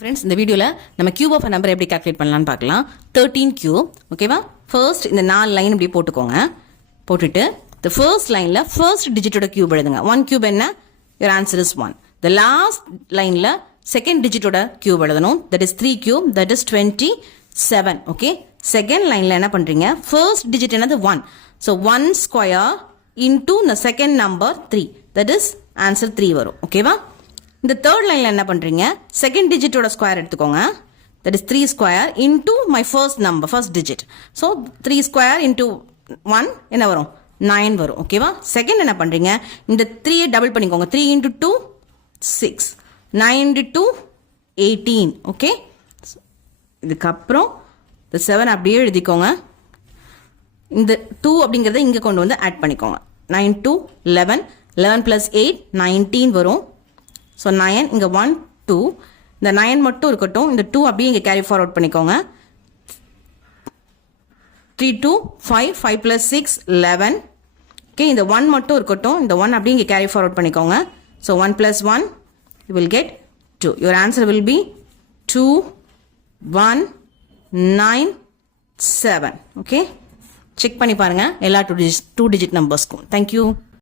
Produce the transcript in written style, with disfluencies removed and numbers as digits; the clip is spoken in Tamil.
Friends, இந்த வீடியோல நம்ம கியூப் ஆஃப் நம்பர் எப்படி கால்குலேட் பண்ணலாம்னு பார்க்கலாம். 13 கியூப். ஓகேவா? ஃபர்ஸ்ட் இந்த 4 லைன் இப்படி போட்டுக்கோங்க. போட்டுட்டு the first lineல first digitோட கியூப் எழுதுங்க. 1 கியூப் என்ன? Your answer is 1. The last lineல second digitோட கியூப் எழுதணும். That is 3 cube. That is 27. Okay? Second lineல என்ன பண்றீங்க? First digit என்னது 1. So 1 square into the second number 3. That is answer 3 வரும். ஓகேவா? இந்த தேர்ட் லைன்ல என்ன பண்றீங்க? செகண்ட் டிஜிட்டோட ஸ்கொயர் எடுத்துக்கோங்க. That is 3 square into my first number, first digit. So 3 square into 1 என்ன வரும்? 9 வரும். ஓகேவா? செகண்ட் என்ன பண்றீங்க? இந்த 3 டபுள் பண்ணிக்கோங்க. 3 இன்டூ 2 6, 9 இன்டூ 2 18. ஓகே, இதுக்கப்புறம் இந்த 7 அப்படியே எழுதிக்கோங்க. இந்த 2 அப்படிங்கிறத இங்கே கொண்டு வந்து ஆட் பண்ணிக்கோங்க. 9 2 11, 11 plus 8 19 வரும். ஸோ 9 இங்கே 1 2, இந்த 9 மட்டும் இருக்கட்டும். இந்த 2 அப்படியே இங்கே கேரி ஃபார்வர்ட் பண்ணிக்கோங்க. 3 2 5, 5 plus 6 11. ஓகே, இந்த 1 மட்டும் இருக்கட்டும். இந்த 1 அப்படியே இங்கே கேரி ஃபார்வர்ட் பண்ணிக்கோங்க. So 1 plus 1 you will get 2. Your answer will be 2 1 9 7. Okay, check பண்ணி பாருங்க எல்லா 2 digit நம்பர்ஸ்க்கும். தேங்க்யூ.